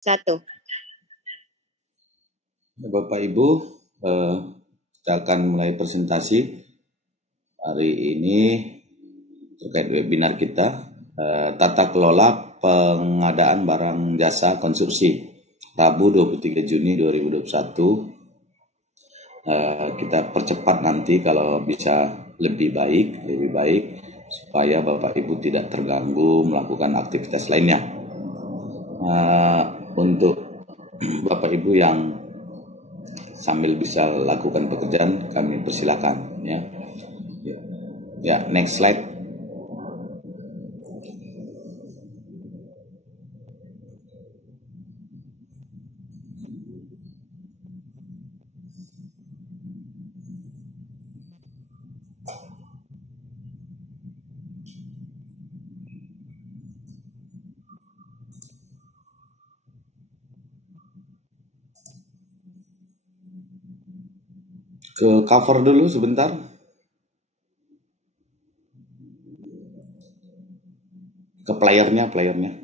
Satu. Bapak Ibu, kita akan mulai presentasi hari ini terkait webinar kita, tata kelola pengadaan barang jasa konstruksi, Rabu 23 Juni 2021. Kita percepat nanti kalau bisa lebih baik supaya Bapak Ibu tidak terganggu melakukan aktivitas lainnya. Untuk Bapak Ibu yang sambil bisa lakukan pekerjaan, kami persilakan ya. Ya, next slide. Ke cover dulu sebentar. Ke playernya dulu.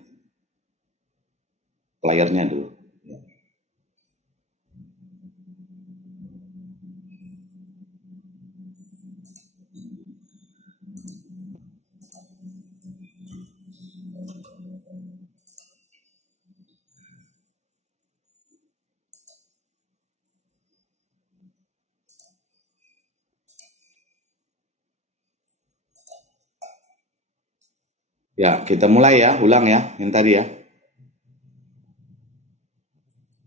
Ya, kita mulai ya, ulang ya, yang tadi ya.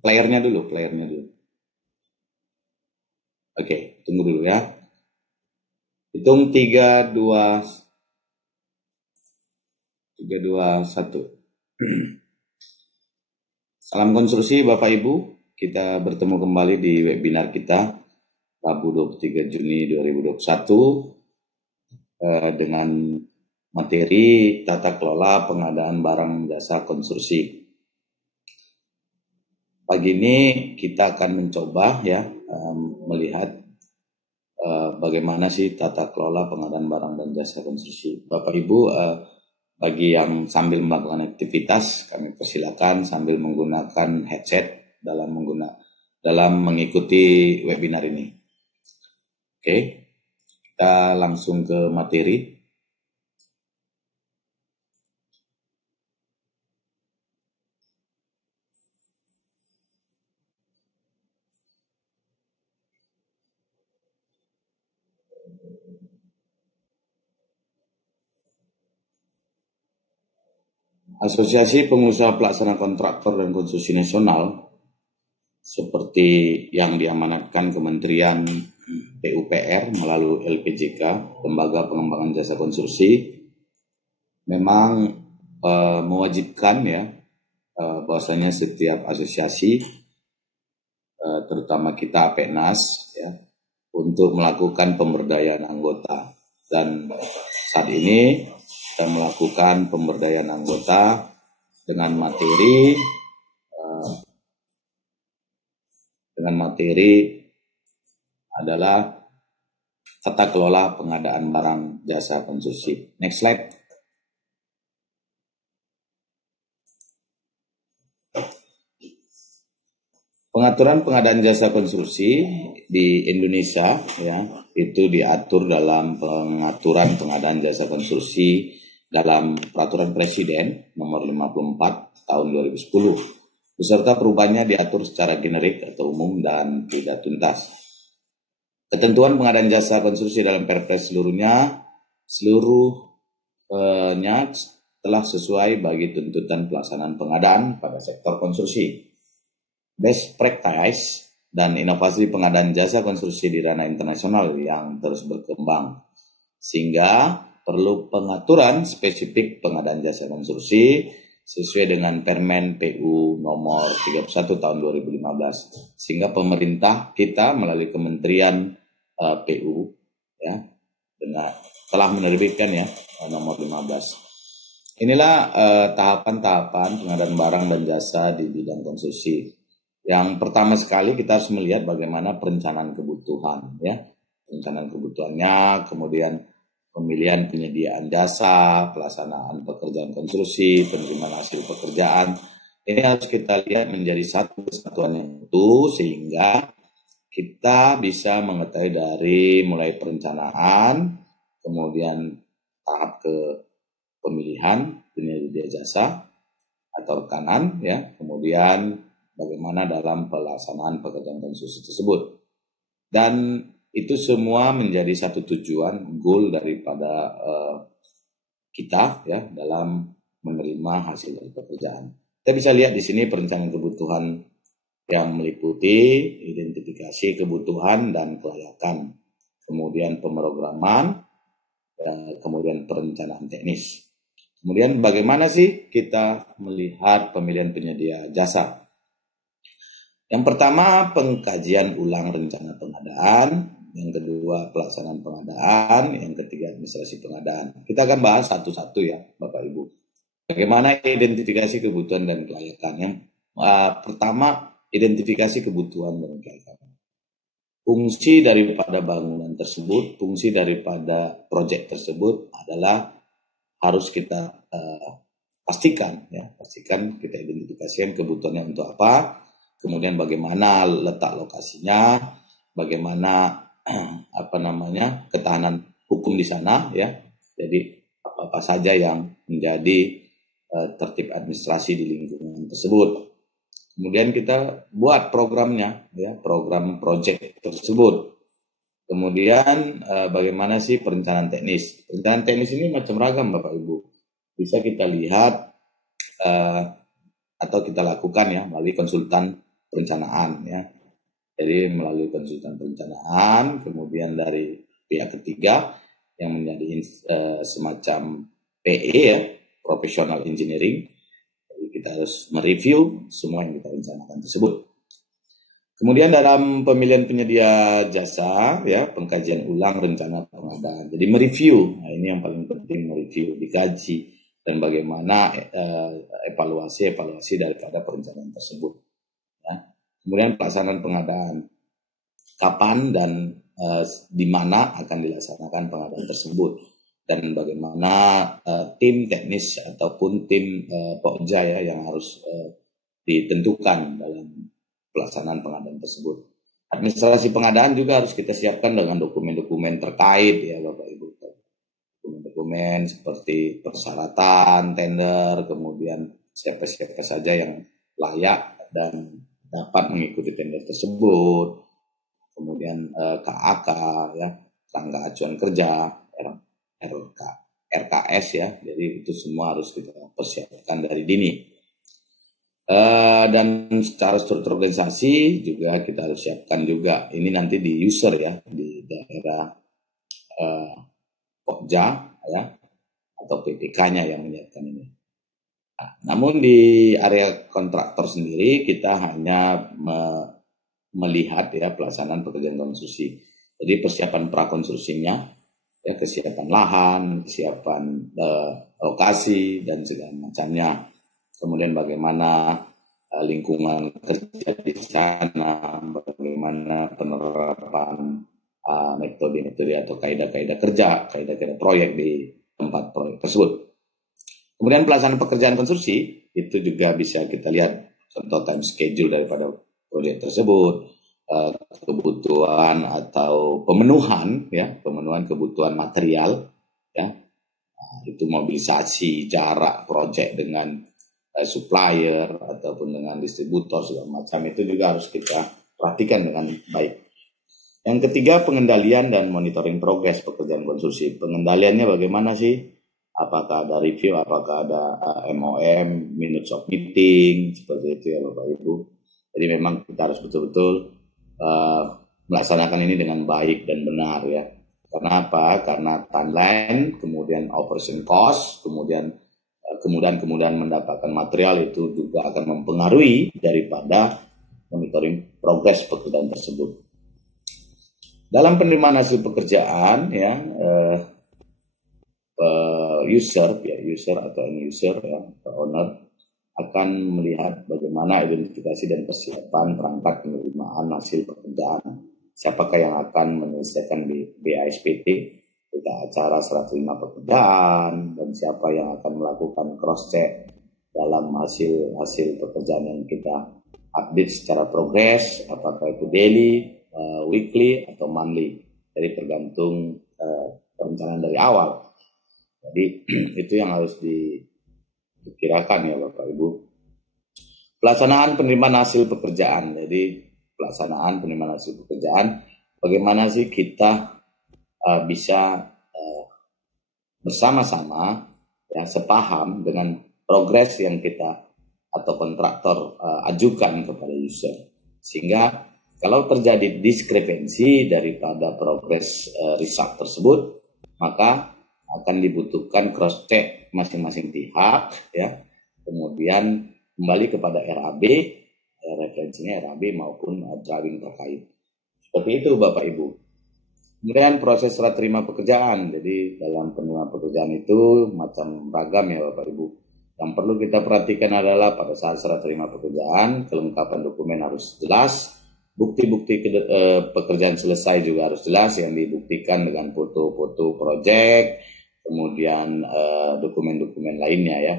Playernya dulu. Oke, tunggu dulu ya. Hitung 3, 2, 1. Salam konstruksi Bapak Ibu, kita bertemu kembali di webinar kita Rabu 23 Juni 2021 dengan materi tata kelola pengadaan barang jasa konstruksi. Pagi ini kita akan mencoba ya melihat bagaimana sih tata kelola pengadaan barang dan jasa konstruksi. Bapak Ibu, bagi yang sambil melakukan aktivitas, kami persilakan sambil menggunakan headset dalam mengikuti webinar ini. Oke, kita langsung ke materi. Asosiasi Pengusaha Pelaksana Kontraktor dan Konstruksi Nasional seperti yang diamanatkan Kementerian PUPR melalui LPJK, Lembaga Pengembangan Jasa Konstruksi, memang mewajibkan ya bahwasanya setiap asosiasi, terutama kita APENAS ya, untuk melakukan pemberdayaan anggota. Dan saat ini kita melakukan pemberdayaan anggota dengan materi adalah tata kelola pengadaan barang jasa konstruksi. Next slide. Pengaturan pengadaan jasa konstruksi di Indonesia ya, itu diatur dalam pengaturan pengadaan jasa konstruksi dalam Peraturan Presiden Nomor 54 Tahun 2010. Beserta perubahannya diatur secara generik atau umum dan tidak tuntas. Ketentuan pengadaan jasa konstruksi dalam Perpres seluruhnya telah sesuai bagi tuntutan pelaksanaan pengadaan pada sektor konstruksi. Best practice dan inovasi pengadaan jasa konstruksi di ranah internasional yang terus berkembang, sehingga perlu pengaturan spesifik pengadaan jasa konstruksi sesuai dengan Permen PU nomor 31 tahun 2015, sehingga pemerintah kita melalui Kementerian PU ya telah menerbitkan ya nomor 15. Inilah tahapan-tahapan pengadaan barang dan jasa di bidang konstruksi. Yang pertama sekali kita harus melihat bagaimana perencanaan kebutuhan ya. Perencanaan kebutuhannya, kemudian pemilihan penyediaan jasa, pelaksanaan pekerjaan konstruksi, penerimaan hasil pekerjaan, Ini harus kita lihat menjadi satu kesatuan yang utuh sehingga kita bisa mengetahui dari mulai perencanaan, kemudian tahap ke pemilihan penyedia jasa atau kanan ya, kemudian bagaimana dalam pelaksanaan pekerjaan konstruksi tersebut. Dan itu semua menjadi satu tujuan goal daripada kita ya dalam menerima hasil dari pekerjaan. Kita bisa lihat di sini perencanaan kebutuhan yang meliputi identifikasi kebutuhan dan kelayakan, kemudian pemrograman, kemudian perencanaan teknis. Kemudian bagaimana sih kita melihat pemilihan penyedia jasa? Yang pertama, pengkajian ulang rencana pengadaan, yang kedua pelaksanaan pengadaan, yang ketiga administrasi pengadaan. Kita akan bahas satu-satu ya Bapak Ibu. Bagaimana identifikasi kebutuhan dan kelayakan? Yang pertama, identifikasi kebutuhan dan kelayakan. Fungsi daripada bangunan tersebut, fungsi daripada proyek tersebut adalah harus kita pastikan kita identifikasikan kebutuhannya untuk apa, kemudian bagaimana letak lokasinya, bagaimana ketahanan hukum di sana ya. Jadi apa saja yang menjadi tertib administrasi di lingkungan tersebut. Kemudian kita buat programnya, ya, program project tersebut. Kemudian bagaimana sih perencanaan teknis? Perencanaan teknis ini macam ragam Bapak Ibu. Bisa kita lihat atau kita lakukan ya melalui konsultan perencanaan ya. Jadi melalui konsultan perencanaan, kemudian dari pihak ketiga yang menjadi semacam PE ya, professional engineering. Kita harus mereview semua yang kita rencanakan tersebut. Kemudian dalam pemilihan penyedia jasa, ya pengkajian ulang rencana pengadaan. Jadi mereview, nah ini yang paling penting, mereview, dikaji dan bagaimana evaluasi daripada perencanaan tersebut. Ya. Kemudian pelaksanaan pengadaan, kapan dan di mana akan dilaksanakan pengadaan tersebut. Dan bagaimana tim teknis ataupun tim Pokja ya yang harus ditentukan dalam pelaksanaan pengadaan tersebut. Administrasi pengadaan juga harus kita siapkan dengan dokumen-dokumen terkait ya Bapak Ibu. Dokumen-dokumen seperti persyaratan, tender, kemudian siapa-siapa saja yang layak dan dapat mengikuti tender tersebut. Kemudian KAK ya, kerangka acuan kerja, RKS ya, jadi itu semua harus kita persiapkan dari dini. Dan secara struktur organisasi juga kita harus siapkan juga. Ini nanti di user ya, di daerah Pokja ya, atau PPK-nya yang menyiapkan ini. Nah, namun di area kontraktor sendiri kita hanya melihat ya pelaksanaan pekerjaan konstruksi. Jadi persiapan prakonstruksinya, ya kesiapan lahan, kesiapan lokasi dan segala macamnya. Kemudian bagaimana lingkungan kerja di sana, bagaimana penerapan metode-metode atau kaidah-kaidah kerja, kaidah-kaidah proyek di tempat proyek tersebut. Kemudian pelaksanaan pekerjaan konstruksi itu juga bisa kita lihat contoh time schedule daripada proyek tersebut, kebutuhan atau pemenuhan kebutuhan material ya, itu mobilisasi jarak proyek dengan supplier ataupun dengan distributor segala macam, itu juga harus kita perhatikan dengan baik. Yang ketiga, pengendalian dan monitoring progres pekerjaan konstruksi. Pengendaliannya bagaimana sih? Apakah ada review, apakah ada MOM, minutes of meeting, seperti itu ya Bapak Ibu. Jadi memang kita harus betul-betul melaksanakan ini dengan baik dan benar ya. Karena apa? Karena timeline, kemudian operation cost, kemudian mendapatkan material itu juga akan mempengaruhi daripada monitoring progres pekerjaan tersebut. Dalam penerimaan hasil pekerjaan ya, user atau end user ya, owner akan melihat bagaimana identifikasi dan persiapan perangkat penerimaan hasil pekerjaan. Siapakah yang akan menyelesaikan BASPT, berita acara serah terima pekerjaan, dan siapa yang akan melakukan cross check dalam hasil pekerjaan yang kita update secara progres, apakah itu daily, weekly, atau monthly. Jadi tergantung perencanaan dari awal. Jadi itu yang harus dipikirkan ya Bapak Ibu. Pelaksanaan penerimaan hasil pekerjaan. Jadi pelaksanaan penerimaan hasil pekerjaan, bagaimana sih kita bisa bersama-sama ya sepaham dengan progres yang kita atau kontraktor ajukan kepada user, sehingga kalau terjadi diskrepensi daripada progres result tersebut, maka akan dibutuhkan cross check masing-masing pihak ya, kemudian kembali kepada RAB, referensinya RAB maupun drawing terkait. Seperti itu Bapak Ibu. Kemudian proses serah terima pekerjaan. Jadi dalam penerimaan pekerjaan itu macam ragam ya Bapak Ibu. Yang perlu kita perhatikan adalah pada saat serah terima pekerjaan, kelengkapan dokumen harus jelas, bukti-bukti pekerjaan selesai juga harus jelas yang dibuktikan dengan foto-foto proyek, kemudian dokumen-dokumen lainnya ya.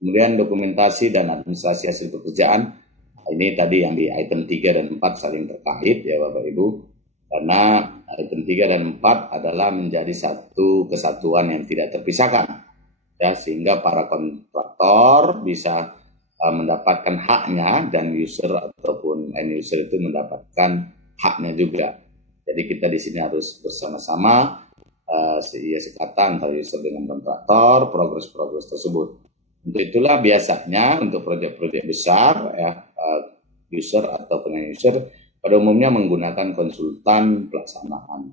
Kemudian dokumentasi dan administrasi hasil pekerjaan. Ini tadi yang di item 3 dan 4 saling terkait ya Bapak Ibu. Karena item 3 dan 4 adalah menjadi satu kesatuan yang tidak terpisahkan. Ya, sehingga para kontraktor bisa mendapatkan haknya dan user ataupun end user itu mendapatkan haknya juga. Jadi kita di sini harus bersama-sama sekatan antara user dengan kontraktor, progres-progres tersebut. Untuk itulah biasanya untuk proyek-proyek besar ya, user atau end user pada umumnya menggunakan konsultan pelaksanaan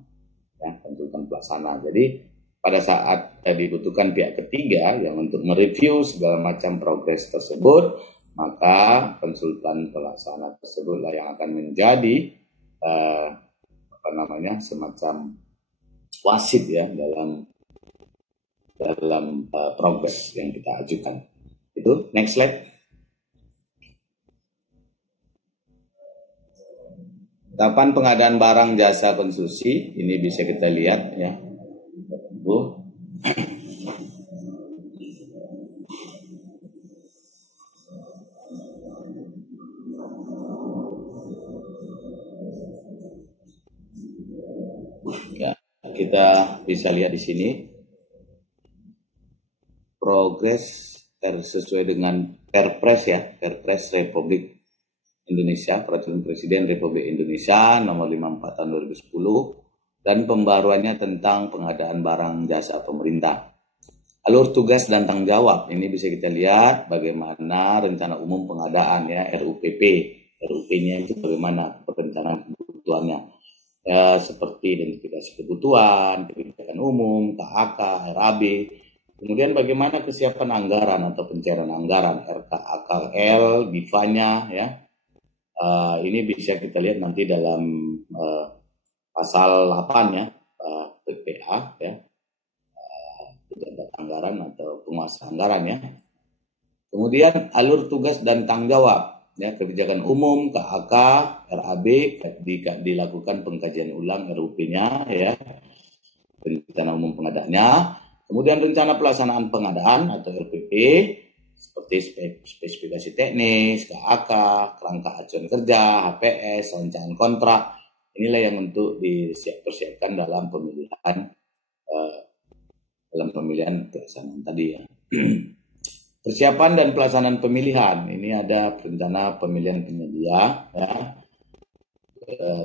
ya, konsultan pelaksana. Jadi pada saat dibutuhkan pihak ketiga yang untuk mereview segala macam progres tersebut, maka konsultan pelaksana tersebutlah yang akan menjadi semacam wasit ya dalam progres yang kita ajukan. Itu next slide. Tahapan pengadaan barang jasa konstruksi ini bisa kita lihat ya, Bu. Ya, kita bisa lihat di sini progres sesuai dengan Perpres ya, Perpres Republik Indonesia, Peraturan Presiden Republik Indonesia nomor 54 tahun 2010 dan pembaruannya tentang pengadaan barang jasa pemerintah. Alur tugas dan tanggung jawab ini bisa kita lihat bagaimana rencana umum pengadaan ya, RUPP. RUP-nya itu bagaimana perencanaan kebutuhannya. Ya, seperti identifikasi kebutuhan, kebijakan umum, KAK, RAB. Kemudian bagaimana kesiapan anggaran atau pencairan anggaran, RKAKL, BIFA-nya ya. Ini bisa kita lihat nanti dalam pasal 8 ya, PPA ya, pejabat anggaran atau penguasa anggaran ya. Kemudian alur tugas dan tanggung jawab ya, kebijakan umum, KAK, RAB dilakukan pengkajian ulang RUP-nya ya, rencana umum pengadaannya. Kemudian rencana pelaksanaan pengadaan atau RPP seperti spesifikasi teknis, KAK, kerangka acuan kerja, HPS, rancangan kontrak. Inilah yang untuk dipersiapkan dalam pemilihan pelaksanaan tadi ya. Persiapan dan pelaksanaan pemilihan. Ini ada rencana pemilihan penyedia ya,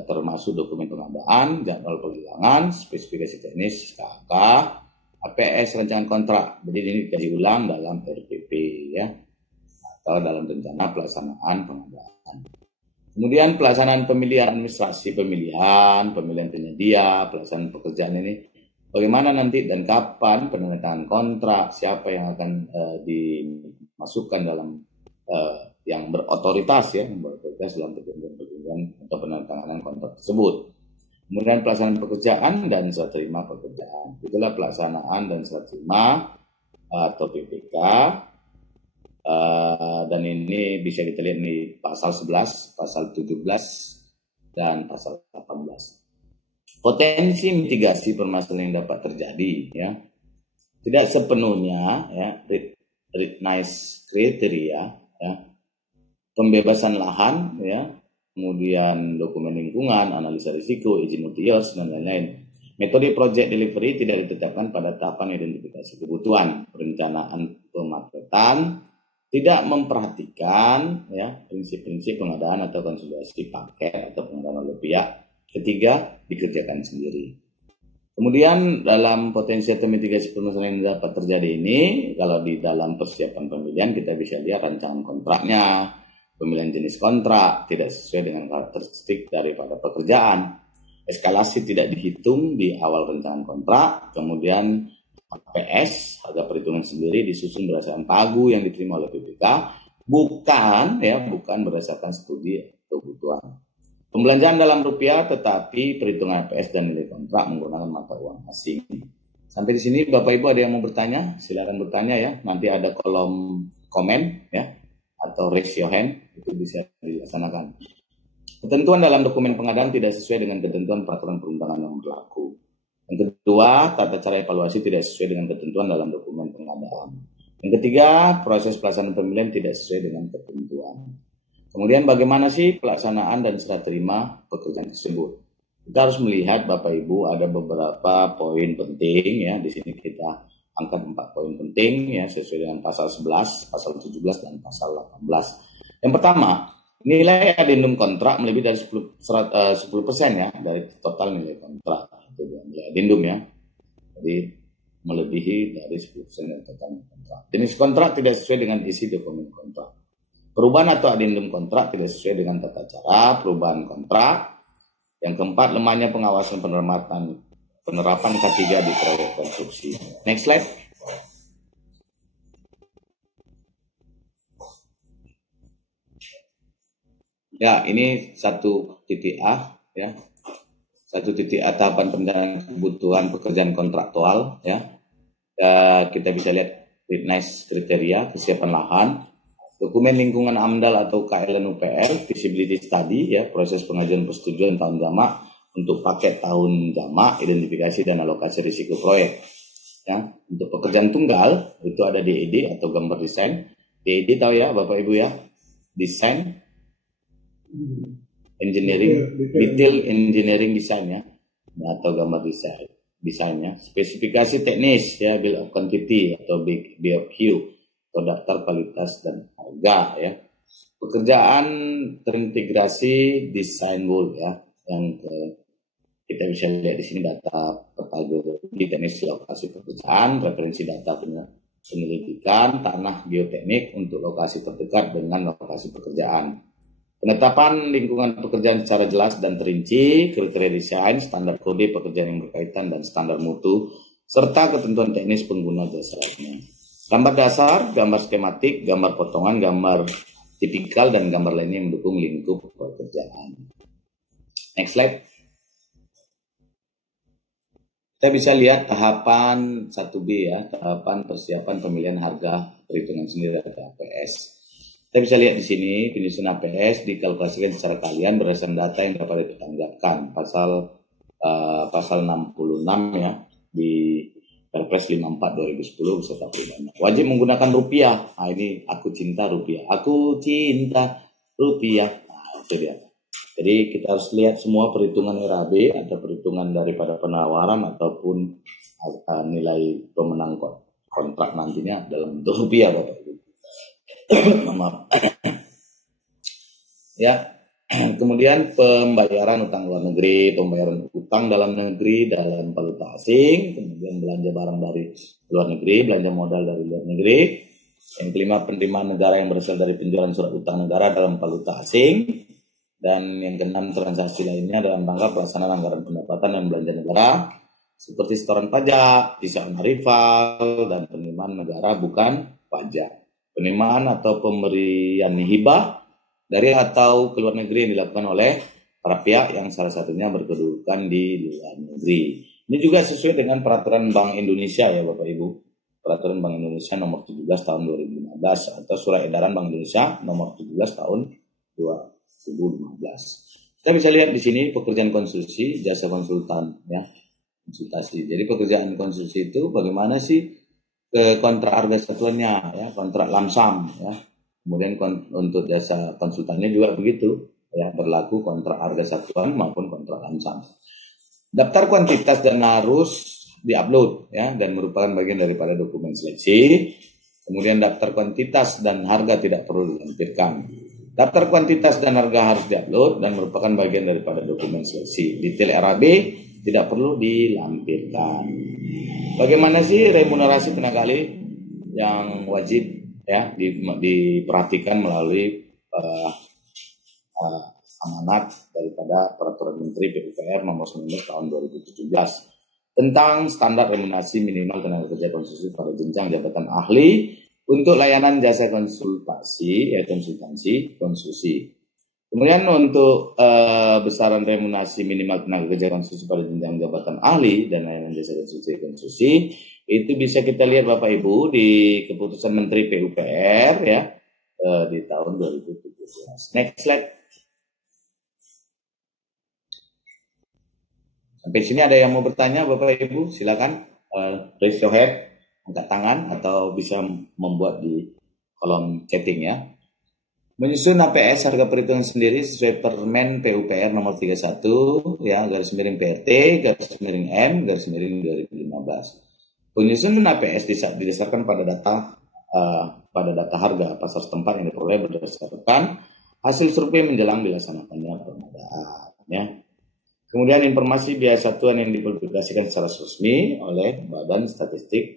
termasuk dokumen pengadaan, jadwal penghilangan, spesifikasi teknis, KAK, APS rancangan kontrak. Jadi ini dikaji ulang dalam RPP ya, atau dalam rencana pelaksanaan pengadaan. Kemudian pelaksanaan pemilihan administrasi pemilihan penyedia, pelaksanaan pekerjaan ini bagaimana nanti dan kapan penandatangan kontrak, siapa yang akan dimasukkan dalam yang berotoritas ya, berotoritas dalam perjanjian atau penandatanganan kontrak tersebut. Kemudian pelaksanaan pekerjaan dan serah terima pekerjaan. Itulah pelaksanaan dan serah terima atau PPK. Dan ini bisa kita lihat di pasal 11, pasal 17, dan pasal 18. Potensi mitigasi permasalahan yang dapat terjadi ya. Tidak sepenuhnya ya, nice kriteria, ya, pembebasan lahan, ya, kemudian dokumen lingkungan, analisa risiko, izin multi-use, dan lain-lain. Metode project delivery tidak ditetapkan pada tahapan identifikasi kebutuhan, perencanaan pemaketan, tidak memperhatikan, ya, prinsip-prinsip pengadaan atau konsolidasi paket atau pengadaan oleh pihak ketiga dikerjakan sendiri. Kemudian dalam potensi atau mitigasi permasalahan yang dapat terjadi ini, kalau di dalam persiapan pemilihan kita bisa lihat rancangan kontraknya, pemilihan jenis kontrak tidak sesuai dengan karakteristik daripada pekerjaan, eskalasi tidak dihitung di awal rancangan kontrak, kemudian APS, harga perhitungan sendiri disusun berdasarkan pagu yang diterima oleh PPK, bukan berdasarkan studi kebutuhan. Pembelanjaan dalam rupiah tetapi perhitungan APS dan nilai kontrak menggunakan mata uang asing. Sampai di sini Bapak Ibu ada yang mau bertanya? Silakan bertanya ya. Nanti ada kolom komen ya atau raise your hand, itu bisa dilaksanakan. Ketentuan dalam dokumen pengadaan tidak sesuai dengan ketentuan peraturan perundangan yang berlaku. Yang kedua, tata cara evaluasi tidak sesuai dengan ketentuan dalam dokumen pengadaan. Yang ketiga, proses pelaksanaan pemilihan tidak sesuai dengan ketentuan. Kemudian bagaimana sih pelaksanaan dan serah terima pekerjaan tersebut? Kita harus melihat Bapak Ibu ada beberapa poin penting ya. Di sini kita angkat 4 poin penting ya sesuai dengan pasal 11, pasal 17 dan pasal 18. Yang pertama, nilai adendum kontrak melebihi dari 10% ya dari total nilai kontrak. Itu nilai adendum ya. Jadi melebihi dari 10% dari total nilai kontrak. Jenis kontrak tidak sesuai dengan isi dokumen kontrak. Perubahan atau adendum kontrak tidak sesuai dengan tata cara perubahan kontrak. Yang keempat, lemahnya pengawasan penerapan K3 di proyek konstruksi. Next slide. Ya, ini 1.A ya. 1.A tahapan perencanaan kebutuhan pekerjaan kontraktual ya. Kita bisa lihat nice kriteria, kesiapan lahan, dokumen lingkungan AMDAL atau KLN UPR, feasibility study ya, proses pengajuan persetujuan tahun jamak untuk paket tahun jamak, identifikasi dan alokasi risiko proyek. Ya, untuk pekerjaan tunggal itu ada DED atau gambar desain. DED tahu ya Bapak Ibu ya, desain engineering, detail engineering design ya, atau gambar desainnya. Spesifikasi teknis ya, bill of quantity atau BOQ atau daftar kualitas dan harga ya. Pekerjaan terintegrasi design goal ya, yang kita bisa lihat di sini data peta geologi teknis lokasi pekerjaan, referensi data penyelidikan tanah geoteknik untuk lokasi terdekat dengan lokasi pekerjaan. Penetapan lingkungan pekerjaan secara jelas dan terinci, kriteria desain, standar kode pekerjaan yang berkaitan dan standar mutu, serta ketentuan teknis pengguna jasa lainnya. Gambar dasar, gambar skematik, gambar potongan, gambar tipikal, dan gambar lainnya yang mendukung lingkup pekerjaan. Next slide. Kita bisa lihat tahapan 1B ya, tahapan persiapan pemilihan harga perhitungan sendiri atau APS. Kita bisa lihat di sini penyusunan APS dikalkulasikan secara kalian berdasarkan data yang dapat dipertanggungjawabkan. Pasal 66 ya di Perpres 54 2010 beserta perubahan. Wajib menggunakan rupiah. Nah, ini aku cinta rupiah. Aku cinta rupiah. Nah, itu dia. Jadi kita harus lihat semua perhitungan RAB atau perhitungan daripada penawaran ataupun nilai pemenang kontrak nantinya dalam bentuk rupiah Bapak Ibu. Maaf. Ya. Kemudian pembayaran utang luar negeri, pembayaran utang dalam negeri dalam valuta asing, kemudian belanja barang dari luar negeri, belanja modal dari luar negeri. Yang kelima, penerimaan negara yang berasal dari penjualan surat utang negara dalam valuta asing. Dan yang keenam, transaksi lainnya dalam rangka pelaksanaan anggaran pendapatan dan belanja negara seperti setoran pajak, pisahan rival, dan penerimaan negara bukan pajak. Penerimaan atau pemberian hibah dari atau ke luar negeri yang dilakukan oleh para pihak yang salah satunya berkedudukan di luar negeri. Ini juga sesuai dengan peraturan Bank Indonesia ya Bapak Ibu. Peraturan Bank Indonesia nomor 17 tahun 2015 atau surat edaran Bank Indonesia nomor 17 tahun 2015. Kita bisa lihat di sini pekerjaan konstruksi, jasa konsultan ya, konsultasi. Jadi pekerjaan konstruksi itu bagaimana sih ke kontrak harga satuannya, ya, kontrak lamsam, ya. Kemudian untuk jasa konsultannya juga begitu, ya, berlaku kontrak harga satuan maupun kontrak lamsam. Daftar kuantitas dan harus diupload, ya, dan merupakan bagian daripada dokumen seleksi. Kemudian daftar kuantitas dan harga tidak perlu dilampirkan. Daftar kuantitas dan harga harus diupload dan merupakan bagian daripada dokumen seleksi. Detail RAB tidak perlu dilampirkan. Bagaimana sih remunerasi tenaga ahli yang wajib, ya, diperhatikan melalui amanat daripada Peraturan Menteri PUPR nomor 19 tahun 2017 tentang standar remunerasi minimal tenaga kerja konsultasi pada jenjang jabatan ahli untuk layanan jasa konsultasi, ya, konsultansi konsulsi. Kemudian untuk besaran remunerasi minimal tenaga kerja konsultasi pada jenjang jabatan ahli dan layanan jasa konsultasi itu bisa kita lihat Bapak Ibu di keputusan Menteri PUPR, ya, di tahun 2017. Next slide. Sampai sini ada yang mau bertanya Bapak Ibu? Silakan raise your hand, angkat tangan, atau bisa membuat di kolom chatting, ya. Menyusun APS harga perhitungan sendiri sesuai Permen PUPR nomor 31, ya, garis miring PRT, garis miring M, garis miring 2015. Penyusunan APS didasarkan pada data harga pasar setempat yang diperoleh berdasarkan hasil survei menjelang dilaksanakannya pengadaan, ya. Kemudian informasi biaya satuan yang dipublikasikan secara resmi oleh Badan Statistik,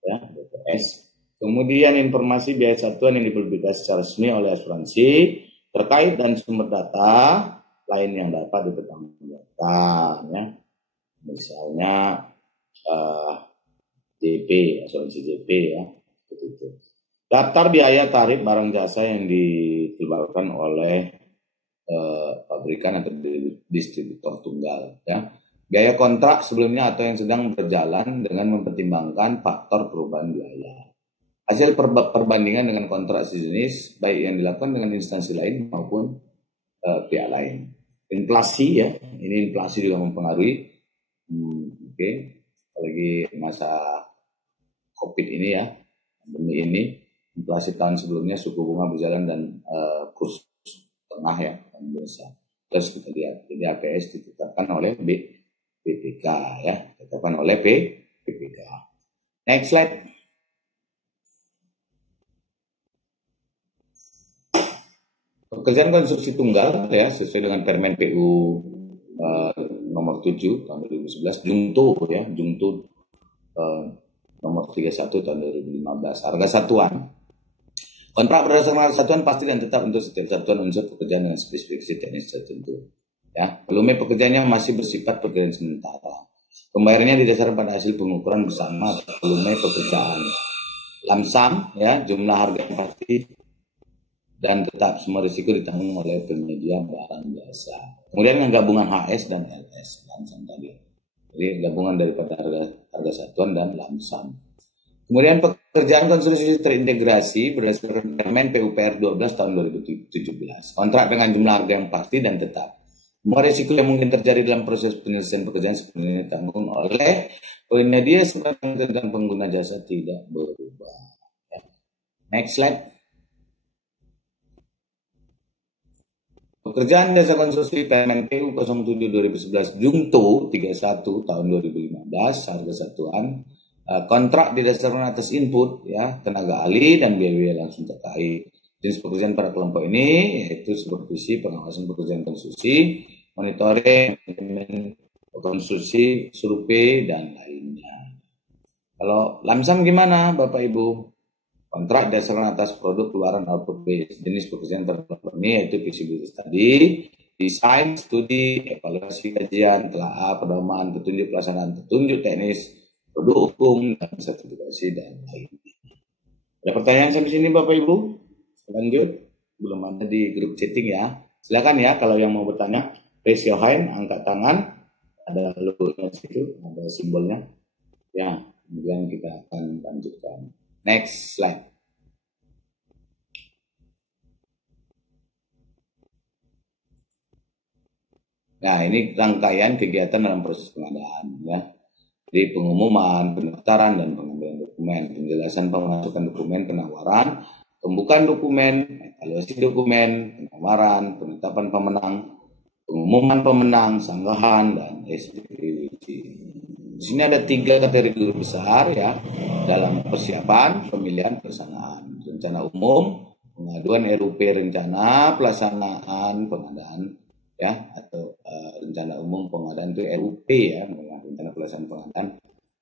ya, BPS. Kemudian informasi biaya satuan yang dipublikasikan secara resmi oleh asuransi terkait dan sumber data lain yang dapat dipertanggungjawabkan, ya. Misalnya JP, asuransi JP, ya, seperti itu. Daftar biaya tarif barang jasa yang dikeluarkan oleh pabrikan atau distributor tunggal, ya. Biaya kontrak sebelumnya atau yang sedang berjalan dengan mempertimbangkan faktor perubahan biaya. Hasil perbandingan dengan kontrak sejenis baik yang dilakukan dengan instansi lain maupun pihak lain. Inflasi, ya, ini inflasi juga mempengaruhi. Oke. Apalagi masa COVID ini, ya, pandemi ini, inflasi tahun sebelumnya suku bunga berjalan dan kurs tengah, ya, biasa. Terus kita lihat, jadi APS ditetapkan oleh BPK, ya, ditetapkan oleh BPK. Next slide. Pekerjaan konstruksi tunggal, ya, sesuai dengan Permen PU nomor 7 tahun 2011, Jungto, ya, Jungto nomor 31 tahun 2015. Harga satuan. Kontrak berdasarkan satuan pasti dan tetap untuk setiap satuan unsur pekerjaan dengan spesifikasi teknis tertentu, ya. Volume pekerjaannya masih bersifat pekerjaan sementara. Pembayarannya didasarkan pada hasil pengukuran bersama volume pekerjaan. Lamsam, ya, jumlah harga yang pasti dan tetap semua risiko ditanggung oleh penyedia barang jasa. Kemudian yang gabungan HS dan LS, lamsam tadi. Jadi gabungan daripada harga satuan dan lamsam. Kemudian pekerjaan konstruksi terintegrasi berdasarkan Permen PUPR 12 tahun 2017. Kontrak dengan jumlah harga yang pasti dan tetap. Semua risiko yang mungkin terjadi dalam proses penyelesaian pekerjaan sepenuhnya ditanggung oleh penyedia dan pengguna jasa tidak berubah. Next slide. Pekerjaan jasa konstruksi Permen PU 07 2011 Jungto 31 tahun 2015 harga satuan. Kontrak didasarkan atas input, ya, tenaga ahli dan biaya langsung terkait. Jenis pekerjaan pada kelompok ini yaitu supervisi, pengawasan pekerjaan konstruksi, monitoring, konstruksi, survei, dan lainnya. Kalau lamsam gimana Bapak Ibu? Kontrak didasarkan atas produk keluaran output base. Jenis pekerjaan terkelompok ini yaitu visibilitas tadi, desain, studi, evaluasi kajian, telaah, pedoman, petunjuk pelaksanaan, petunjuk teknis, produk hukum, dan sertifikasi, dan lainnya. Ada pertanyaan sampai sini Bapak Ibu? Lanjut, belum ada di grup chatting, ya. Silakan, ya, kalau yang mau bertanya, raise your hand, angkat tangan, ada logonya situ, ada simbolnya, ya. Kemudian kita akan lanjutkan. Next slide. Nah, ini rangkaian kegiatan dalam proses pengadaan, ya. Jadi pengumuman, pendaftaran, dan pengambilan dokumen dokumen, penjelasan pemasukan dokumen penawaran, pembukaan dokumen, evaluasi dokumen penawaran, penetapan pemenang, pengumuman pemenang, sanggahan, dan SPWJ. Di sini ada 3 kategori besar ya dalam persiapan pemilihan pelaksanaan. Rencana umum, pengaduan RUP rencana pelaksanaan pengadaan ya, atau rencana umum pengadaan itu RUP ya, rencana pelaksanaan pengadaan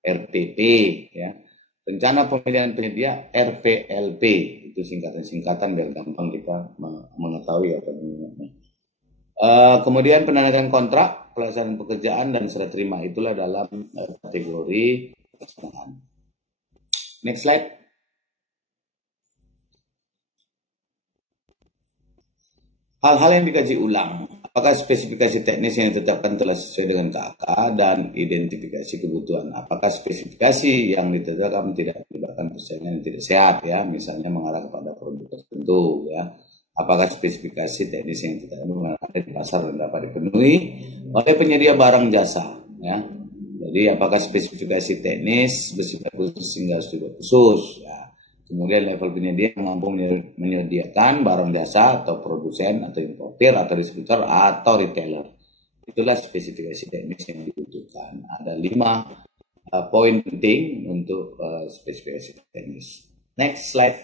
RPP ya. Rencana pemilihan penyedia RPLP, itu singkatan-singkatan biar gampang kita mengetahui apa namanya. Kemudian penandatangan kontrak, pelaksanaan pekerjaan, dan serah terima, itulah dalam kategori pelaksanaan. Next slide. Hal-hal yang dikaji ulang, apakah spesifikasi teknis yang ditetapkan telah sesuai dengan KK, dan identifikasi kebutuhan. Apakah spesifikasi yang ditetapkan tidak menyebabkan persaingan yang tidak sehat ya, misalnya mengarah kepada produk tertentu ya. Apakah spesifikasi teknis yang tidak ada di pasar dan dapat dipenuhi oleh penyedia barang jasa ya. Jadi apakah spesifikasi teknis bersifat khusus sehingga harus dibuat khusus ya. Kemudian level penyedia yang mampu menyediakan barang jasa atau produsen atau importir atau distributor atau retailer. Itulah spesifikasi teknis yang dibutuhkan. Ada 5 poin penting untuk spesifikasi teknis. Next slide.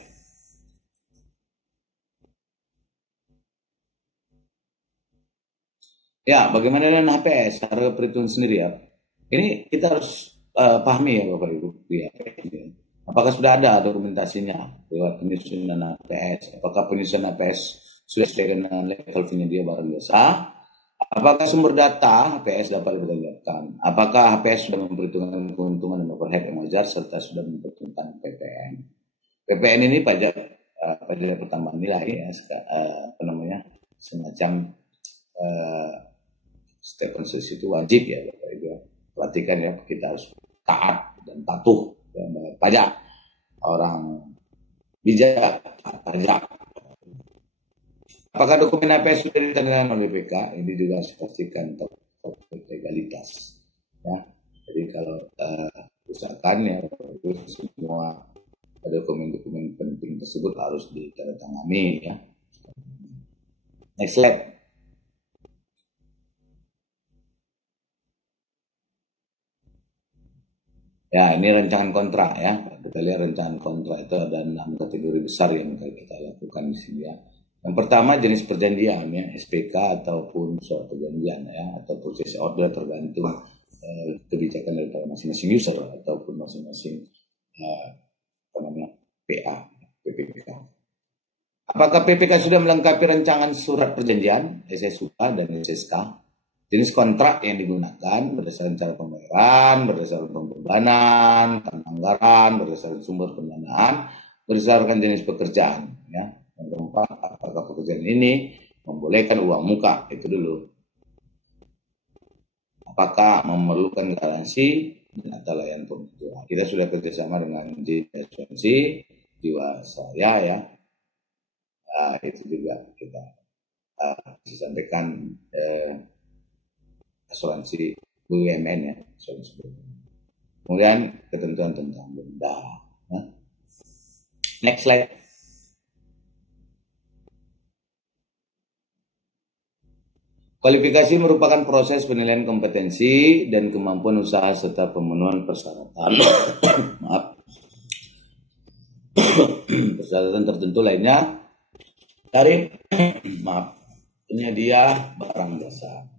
Ya, bagaimana dengan HPS? Harga perhitungan sendiri ya. Ini kita harus pahami ya Bapak Ibu di HPS. Apakah sudah ada dokumentasinya lewat penyusunan HPS? Apakah penyusunan HPS sudah sesuai dengan level penyedia barang jasa? Apakah sumber data HPS dapat diperlihatkan? Apakah HPS sudah memperhitungkan keuntungan dan overhead yang wajar serta sudah memperhitungkan PPN? PPN ini pajak pertambahan nilai ya, apa namanya, semacam setiap konstruksi itu wajib ya Bapak Ibu. Perhatikan ya, kita harus taat dan patuh ya, bayar pajak. Orang bijak taat pajak. Apakah dokumen HPS sudah ditandatangani oleh BPK? Ini juga harus dipastikan legalitas ya. Jadi kalau usahakan ya itu semua dokumen-dokumen penting tersebut harus ditandatangani ya. Next slide. Ya, ini rancangan kontrak ya. Kita lihat rancangan kontrak itu ada 6 kategori besar yang kita lakukan di sini ya. Yang pertama jenis perjanjian ya, SPK ataupun surat perjanjian ya, atau purchase order tergantung kebijakan daripada masing-masing user ataupun masing-masing PA, PPK. Apakah PPK sudah melengkapi rancangan surat perjanjian, SSUA dan SSK? Jenis kontrak yang digunakan berdasarkan cara pembayaran, berdasarkan pembebanan, anggaran, berdasarkan sumber pendanaan, berdasarkan jenis pekerjaan. Ya. Yang keempat, apakah pekerjaan ini membolehkan uang muka? Itu dulu. Apakah memerlukan garansi atau layanan pembutuhan? Kita sudah kerjasama dengan Asuransi Jiwasraya ya. Itu juga kita sampaikan. Asuransi BUMN ya, asuransi BUMN. Kemudian ketentuan tentang denda. Next slide. Kualifikasi merupakan proses penilaian kompetensi dan kemampuan usaha serta pemenuhan persyaratan. Maaf. Persyaratan tertentu lainnya dari penyedia barang jasa.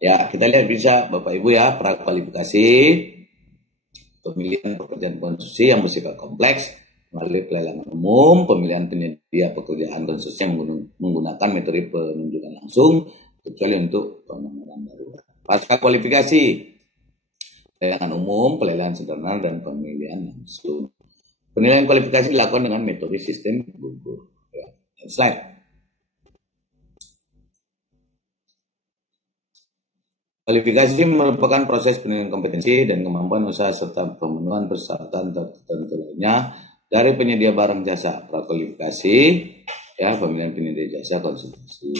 Ya, kita lihat bisa Bapak Ibu ya, prakualifikasi pemilihan pekerjaan konstruksi yang bersifat kompleks melalui pelelangan umum, pemilihan penyedia pekerjaan konstruksi yang menggunakan metode penunjukan langsung, kecuali untuk pembangunan darurat. Pasca kualifikasi, pelelangan umum, pelelangan sederhana, dan pemilihan langsung. Penilaian kualifikasi dilakukan dengan metode sistem gugur. Ya, slide. Kualifikasi merupakan proses penilaian kompetensi dan kemampuan usaha serta pemenuhan persyaratan tertentu lainnya dari penyedia barang jasa. Prakualifikasi ya, pemilihan penyedia jasa konstruksi.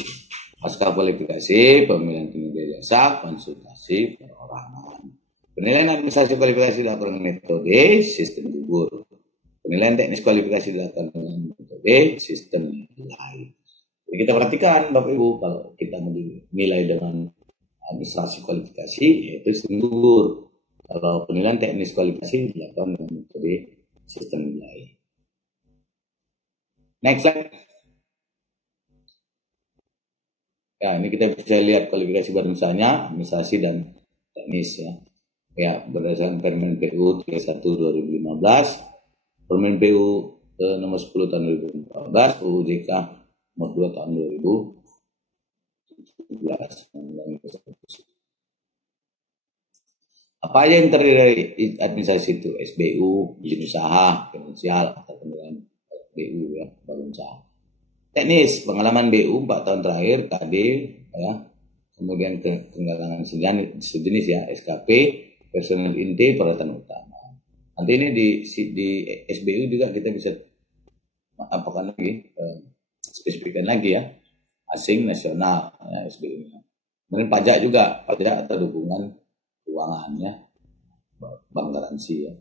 pasca kualifikasi, pemilihan penyedia jasa, konsultasi perorangan. Penilaian administrasi kualifikasi dilakukan dengan metode sistem gugur. Penilaian teknis kualifikasi dilakukan dengan metode sistem nilai. Jadi kita perhatikan Bapak Ibu, kalau kita menilai dengan administrasi kualifikasi yaitu sistem gugur. Kalau penilaian teknis kualifikasi dilakukan dengan metode sistem nilai. Next slide. Ya, ini kita bisa lihat kualifikasi barisannya, administrasi dan teknis ya. Ya, berdasarkan Permen PU 31 2015, Permen PU nomor 10 tahun 2014, UU JK nomor 2 tahun 2017. Apa aja yang terdiri dari administrasi itu? SBU, izin usaha, finansial, atau penilaian BU ya, bangun usaha. Teknis, pengalaman BU 4 tahun terakhir, KD, ya, kemudian keenggalangan sejenis ya, SKP, personal inti, peralatan utama. Nanti ini di SBU juga kita bisa apakan lagi, spesifikkan lagi ya, asing, nasional, ya, SBU. Kemudian pajak juga, pajak atau dukungan keuangan ya, bank garansi ya.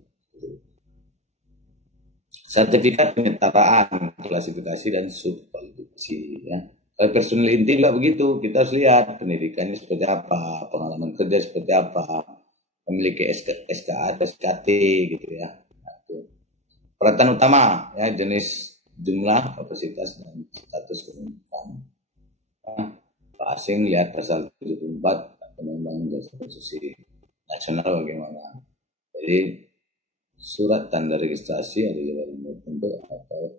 Sertifikat penyetaraan, klasifikasi dan subkualifikasi ya. Personal inti juga begitu, kita harus lihat pendidikannya seperti apa, pengalaman kerja seperti apa, memiliki SKA atau SKT gitu ya. Peralatan utama ya, jenis, jumlah, kapasitas dan status kepemilikan. Asing lihat pasal 74 Undang-Undang Jasa Konstruksi Nasional bagaimana. Jadi surat tanda registrasi ada jabatan tertentu atau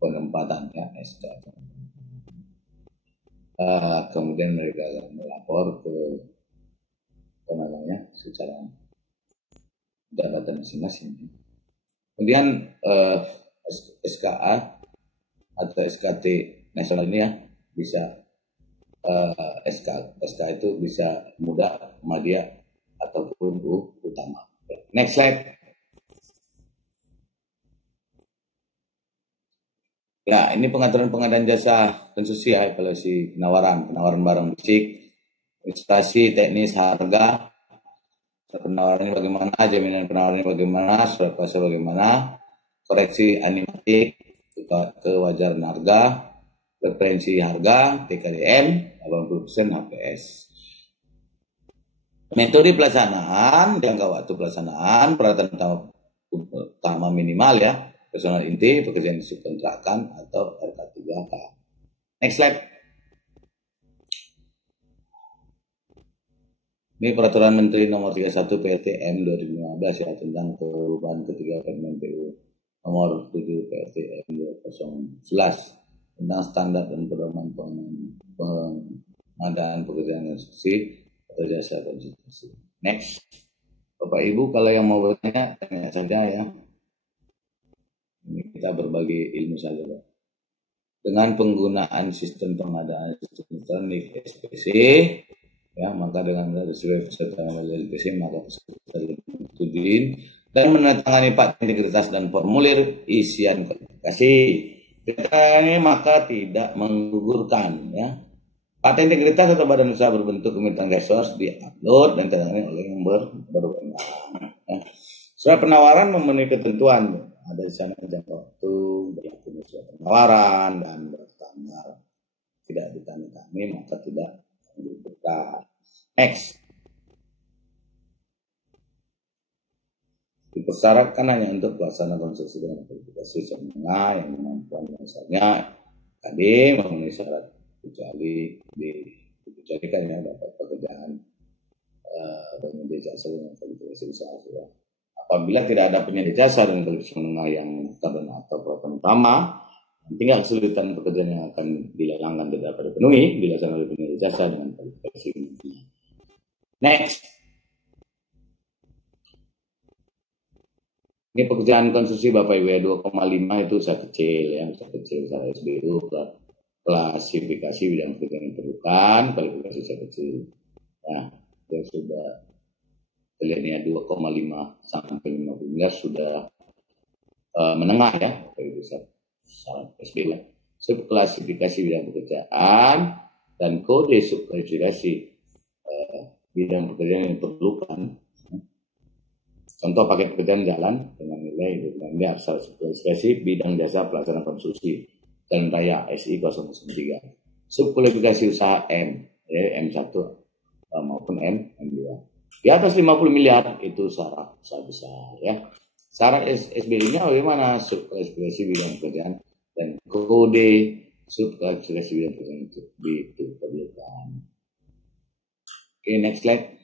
penempatan ya, SK. Kemudian mereka akan melapor ke namanya secara jabatan masing-masing. Kemudian SKA atau SKT nasional ini ya bisa SK itu bisa muda, madya ataupun utama. Next slide. Ya, ini pengaturan pengadaan jasa konstruksi ya, evaluasi penawaran barang fisik, administrasi, teknis, harga, penawarannya bagaimana, jaminan penawarannya bagaimana, surat kuasa bagaimana, koreksi animatik, kewajaran harga, referensi harga, TKDM, 80% HPS. Metode pelaksanaan, jangka waktu pelaksanaan, peralatan utama minimal ya, personal inti, pekerjaan subkontrakkan atau RK3K. Next slide. Ini peraturan Menteri nomor 31 PLTM 2015 ya, tentang perubahan ketiga Permen PU nomor 7 PLTM 2011 tentang standar dan pedoman pengadaan pekerjaan konstruksi atau jasa konstruksi. Next. Bapak Ibu kalau yang mau bertanya, tanya saja ya. Ini kita berbagi ilmu saja, Pak. Dengan penggunaan sistem pengadaan sistem elektronik SPC, ya maka dengan sesuai peserta LPC maka peserta dituding dan menandatangani Pak integritas dan formulir isian kualifikasi. Kita ini maka tidak menggugurkan ya. Pak integritas atau badan usaha berbentuk komitmen resource diupload dan ditangani oleh yang berwenang. Ya. Surat penawaran memenuhi ketentuan. Ada di sana jangka waktu, berlakunya surat penawaran dan bertanggal. Tidak ditandatangani maka tidak dibuka. Next. Dipersyaratkan hanya untuk pelaksana konstruksi dengan kualifikasi sempurna yang kemampuan misalnya KD memenuhi syarat kecuali dikecualikan ya dapat pekerjaan penyedia jasa dengan kualifikasi usaha. Apabila tidak ada penyedia jasa dengan kualifikasi menengah yang atau peralatan utama, tinggal kesulitan pekerjaan yang akan dilelangkan tidak dapat dipenuhi dilaksanakan oleh penyedia jasa dengan kualifikasi. Next. Ini pekerjaan konstruksi Bapak Ibu ya, 2,5 itu usaha kecil ya, usaha kecil, usaha SBU, klasifikasi bidang pekerjaan yang diperlukan, kualifikasi usaha kecil. Nah, yang sudah lihatnya 2,5 sampai 50 miliar sudah menengah ya, dari besar SBU. Subklasifikasi bidang pekerjaan dan kode subkualifikasi bidang pekerjaan yang diperlukan. Contoh paket pekerjaan jalan dengan nilai asal subkualifikasi bidang jasa pelaksana konstruksi jalan raya SI 003. Subkualifikasi usaha M, ya, M1 maupun M2. Di atas 50 miliar itu syarat besar ya. Syarat SBI-nya bagaimana? Subkualifikasi bidang pekerjaan dan kode subkualifikasi bidang pekerjaan itu diperlukan. Oke, next slide.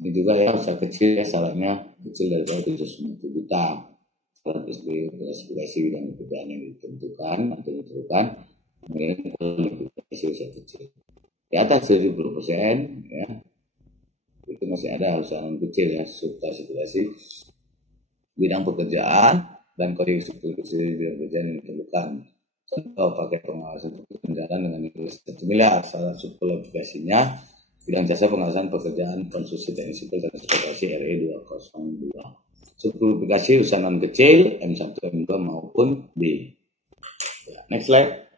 Ini juga ya usaha kecil ya, syaratnya kecil daripada 750 juta. Syarat SBI kualifikasi bidang pekerjaan yang ditentukan atau ditentukan, kemudian kualifikasi usaha kecil. Di atas 70% ya, itu masih ada usaha kecil ya, subkualifikasi bidang pekerjaan dan kode subkualifikasi bidang pekerjaan yang diperlukan. Contoh pakai pengawasan pekerjaan dengan nilai 1 miliar. Syarat subkualifikasinya bidang jasa pengawasan pekerjaan konstruksi teknik sipil dan transportasi RE 202. Subkualifikasi usaha non kecil M1, M2 maupun B. Ya, next slide.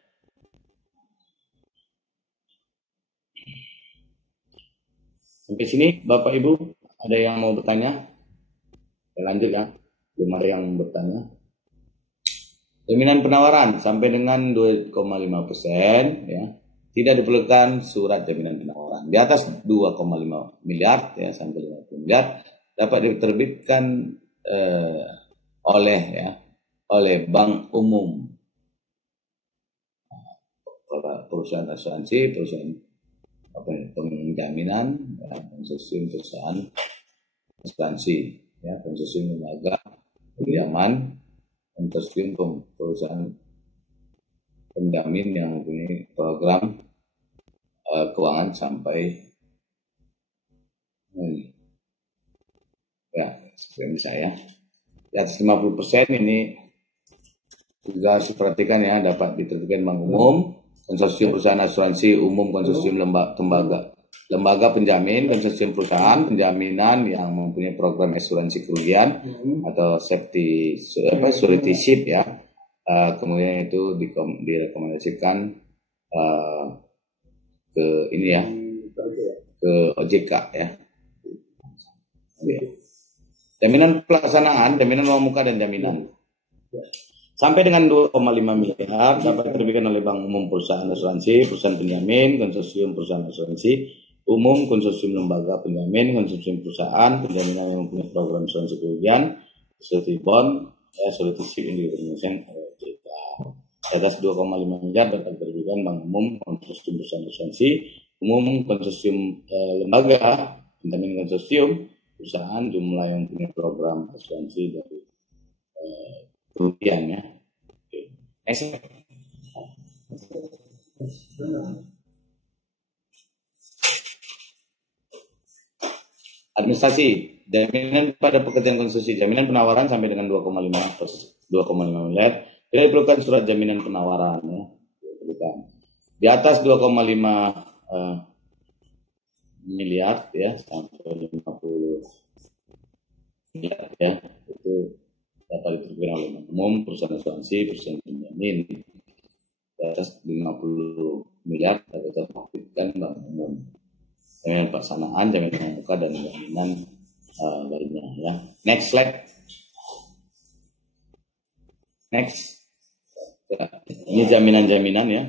Sampai sini Bapak Ibu ada yang mau bertanya? Ya, lanjut ya. Belum ada yang bertanya. Jaminan penawaran sampai dengan 2,5% ya. Tidak diperlukan surat jaminan penawaran. Di atas 2,5 miliar ya sampai 50 miliar dapat diterbitkan oleh bank umum, perusahaan asuransi, perusahaan penjaminan, ya, konsorsium perusahaan asuransi, ya, konsorsium lembaga pinjaman, konsorsium perusahaan penjamin yang mempunyai program keuangan sampai ya seperti saya. Di atas 50% ini juga harus diperhatikan ya, dapat diterbitkan bank umum, konsorsium perusahaan asuransi umum, konsorsium lembaga penjamin, konsorsium perusahaan penjaminan yang mempunyai program asuransi kerugian atau safety suretyship ya. Kemudian itu direkomendasikan ke ini ya, ke OJK ya. Jaminan pelaksanaan, jaminan uang muka dan jaminan sampai dengan 2,5 miliar dapat diterbitkan oleh bank umum, perusahaan asuransi, perusahaan penjamin, konsorsium perusahaan asuransi umum, konsorsium lembaga penjamin, konsorsium perusahaan penjaminan yang mempunyai program asuransi kerugian, surety bond, suretyship yang direkomendasikan OJK. Di atas 2,5 miliar dapat diterbitkan bank umum, konsorsium perusahaan asuransi umum, konsorsium lembaga penjamin, konsorsium perusahaan jumlah yang punya program asuransi dari kerugian ya. Next. Administrasi, jaminan pada pekerjaan konstruksi, jaminan penawaran sampai dengan 2,5 miliar. Tidak diperlukan surat jaminan penawaran ya. Di atas 2,5 miliar ya sampai 50 miliar ya, itu dapat diterbitkan oleh bank umum, perusahaan asuransi, perusahaan penjamin. Di atas 50 miliar dapat diterbitkan bank umum. Jaminan pelaksanaan, jaminan muka dan jaminan lainnya ya. Next slide. Next. Ya, ini jaminan-jaminan ya.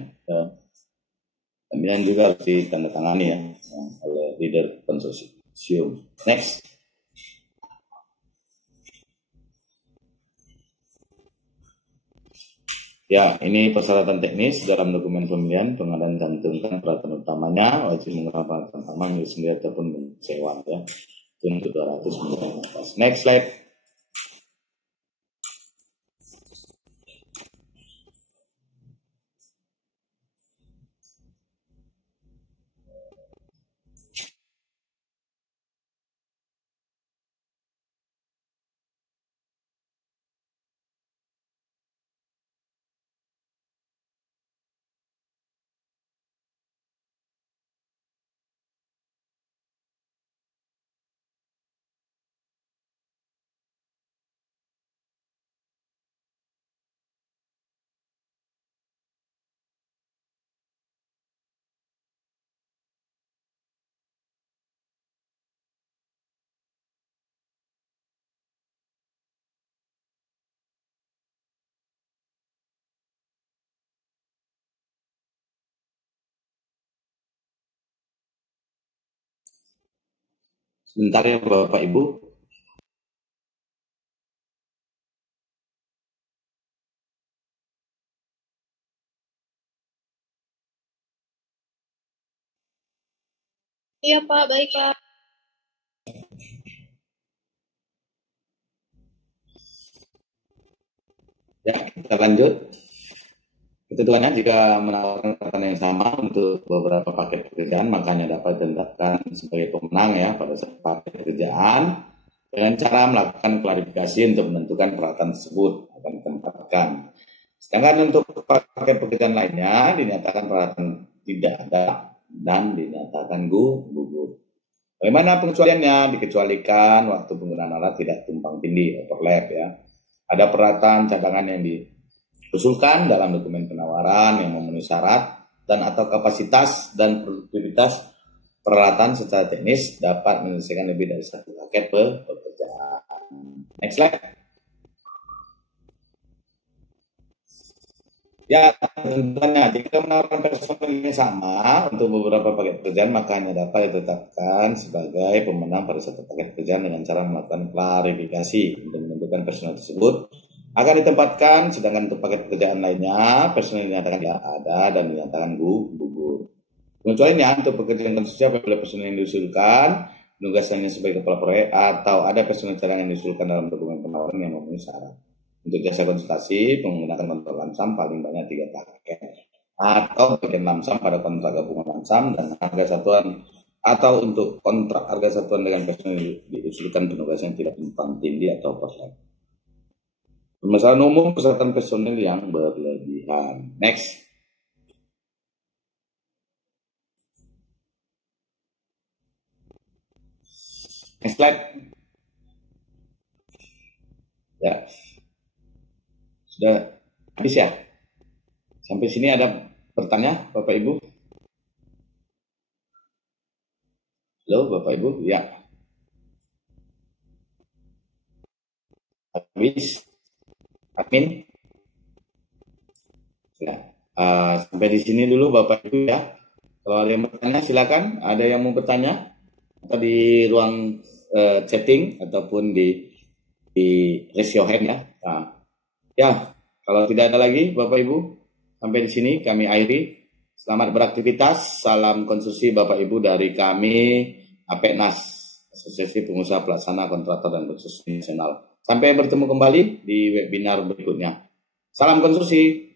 Jaminan juga harus ditandatangani ya oleh leader konsorsium. Next. Ya, ini persyaratan teknis dalam dokumen pemilihan pengadaan cantumkan peraturan utamanya, wajib menggunakan peraturan utama milik sendiri ataupun sewa ya. Untuk 200 miliar. Next slide. Sebentar ya Bapak Ibu. Iya Pak, baik Pak. Ya, kita lanjut. Ketentuannya jika menawarkan kesempatan yang sama untuk beberapa paket pekerjaan, makanya dapat ditetapkan sebagai pemenang ya pada satu paket pekerjaan dengan cara melakukan klarifikasi untuk menentukan peralatan tersebut akan ditempatkan. Sedangkan untuk paket pekerjaan lainnya dinyatakan peralatan tidak ada dan dinyatakan gugur. Bagaimana pengecualiannya? Dikecualikan waktu penggunaan alat tidak tumpang tindih, overlap ya. Ada peralatan cadangan yang diusulkan dalam dokumen penawaran yang memenuhi syarat dan atau kapasitas dan produktivitas peralatan secara teknis dapat menyelesaikan lebih dari satu paket pekerjaan. Next slide. Ya, tentunya jika menawarkan personal yang sama untuk beberapa paket pekerjaan, maka hanya dapat ditetapkan sebagai pemenang pada satu paket pekerjaan dengan cara melakukan klarifikasi untuk menentukan personal tersebut akan ditempatkan, sedangkan untuk paket pekerjaan lainnya personal dinyatakan tidak ada dan dinyatakan gugur. Pengecualiannya untuk pekerjaan konstruksi apabila personal yang diusulkan penugasannya sebagai kepala proyek atau ada personal cadangan yang diusulkan dalam dokumen penawaran yang memenuhi syarat. Untuk jasa konsultasi menggunakan kontrak lamsam paling banyak 3 paket atau bagian lamsam pada kontrak gabungan lamsam dan harga satuan atau untuk kontrak harga satuan dengan personal diusulkan penugasan tidak tumpang tindih atau overlap. Permasalahan umum persyaratan personil yang berlebihan. Next. Next slide. Ya. Sudah habis ya? Sampai sini ada pertanyaan Bapak Ibu? Halo Bapak Ibu? Ya. Habis? Admin? Ya. Sampai di sini dulu Bapak Ibu ya. Kalau ada yang bertanya silakan. Ada yang mau bertanya? Atau di ruang chatting ataupun di raise your hand ya. Nah, ya, kalau tidak ada lagi Bapak Ibu, sampai di sini kami akhiri. Selamat beraktivitas. Salam konstruksi Bapak Ibu dari kami APENAS, Asosiasi Pengusaha Pelaksana Kontraktor dan Konstruksi Nasional. Sampai bertemu kembali di webinar berikutnya. Salam konstruksi.